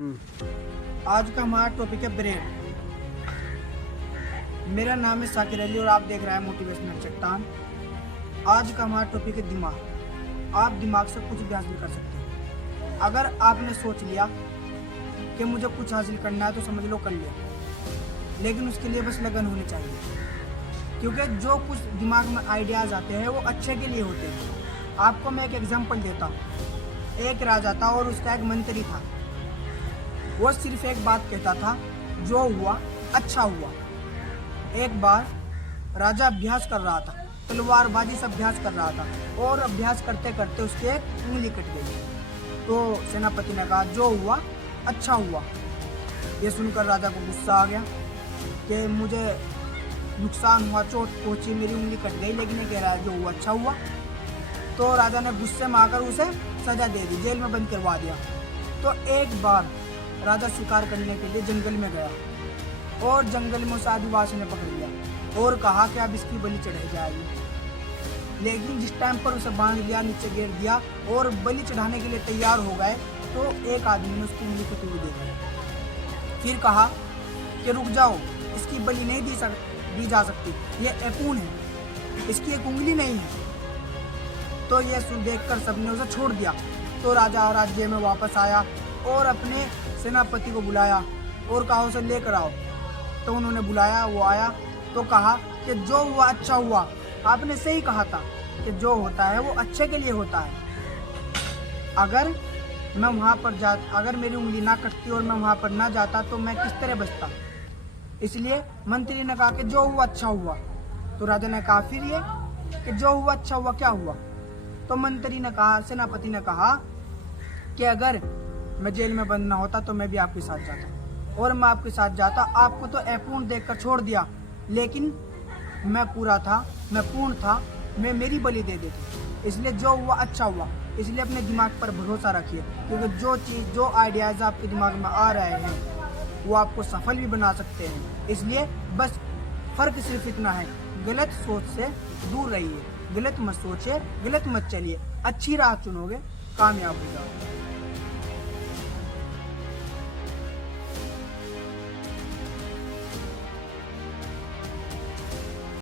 आज का हमारा टॉपिक है ब्रेन। मेरा नाम है साकिर अली और आप देख रहे हैं मोटिवेशनल चट्टान। आज का हमारा टॉपिक है दिमाग। आप दिमाग से कुछ भी हासिल कर सकते हैं। अगर आपने सोच लिया कि मुझे कुछ हासिल करना है तो समझ लो कर लिया, लेकिन उसके लिए बस लगन होनी चाहिए, क्योंकि जो कुछ दिमाग में आइडियाज़ आते हैं वो अच्छे के लिए होते हैं। आपको मैं एक एग्जांपल देता हूँ। एक राजा था और उसका एक मंत्री था। वो सिर्फ एक बात कहता था, जो हुआ अच्छा हुआ। एक बार राजा अभ्यास कर रहा था, तलवारबाजी से अभ्यास कर रहा था और अभ्यास करते करते उसकी एक उंगली कट गई। तो सेनापति ने कहा, जो हुआ अच्छा हुआ। ये सुनकर राजा को गुस्सा आ गया कि मुझे नुकसान हुआ, चोट पहुंची, मेरी उंगली कट गई, लेकिन ये कह रहा है जो हुआ अच्छा हुआ। तो राजा ने गुस्से में आकर उसे सजा दे दी, जेल में बंद करवा दिया। तो एक बार राजा शिकार करने के लिए जंगल में गया और जंगल में उसे आदिवासी ने पकड़ लिया और कहा कि अब इसकी बलि चढ़ाई जाएगी। लेकिन जिस टाइम पर उसे बांध लिया, नीचे गिर दिया और बलि चढ़ाने के लिए तैयार हो गए, तो एक आदमी ने उसकी उंगली कटी हुई देखी। फिर कहा कि रुक जाओ, इसकी बलि नहीं दी जा सकती, ये अपूर्ण है, इसकी एक उंगली नहीं है। तो ये सुन देखकर सबने उसे छोड़ दिया। तो राजा राज्य में वापस आया और अपने सेनापति को बुलाया और कहा उसे लेकर आओ। तो उन्होंने बुलाया, वो आया तो कहा कि जो हुआ अच्छा हुआ। आपने सही कहा था कि जो होता है वो अच्छे के लिए होता है। अगर मैं वहाँ पर अगर मेरी उंगली ना कटती और मैं वहाँ पर ना जाता तो मैं किस तरह बचता। इसलिए मंत्री ने कहा कि जो हुआ अच्छा हुआ। तो राजा ने कहा फिर ये कि जो हुआ अच्छा हुआ क्या हुआ। तो मंत्री ने कहा, सेनापति ने कहा कि अगर मैं जेल में बंद ना होता तो मैं भी आपके साथ जाता, और मैं आपके साथ जाता। आपको तो अपूर्ण देखकर छोड़ दिया, लेकिन मैं पूरा था, मैं पूर्ण था, मैं मेरी बलि दे देती। इसलिए जो हुआ अच्छा हुआ। इसलिए अपने दिमाग पर भरोसा रखिए, क्योंकि जो चीज़, जो आइडियाज़ आपके दिमाग में आ रहे हैं वो आपको सफल भी बना सकते हैं। इसलिए बस फ़र्क सिर्फ इतना है, गलत सोच से दूर रहिए, गलत मत सोचिए, गलत मत चलिए, अच्छी राह चुनोगे, कामयाब हो जाओगे।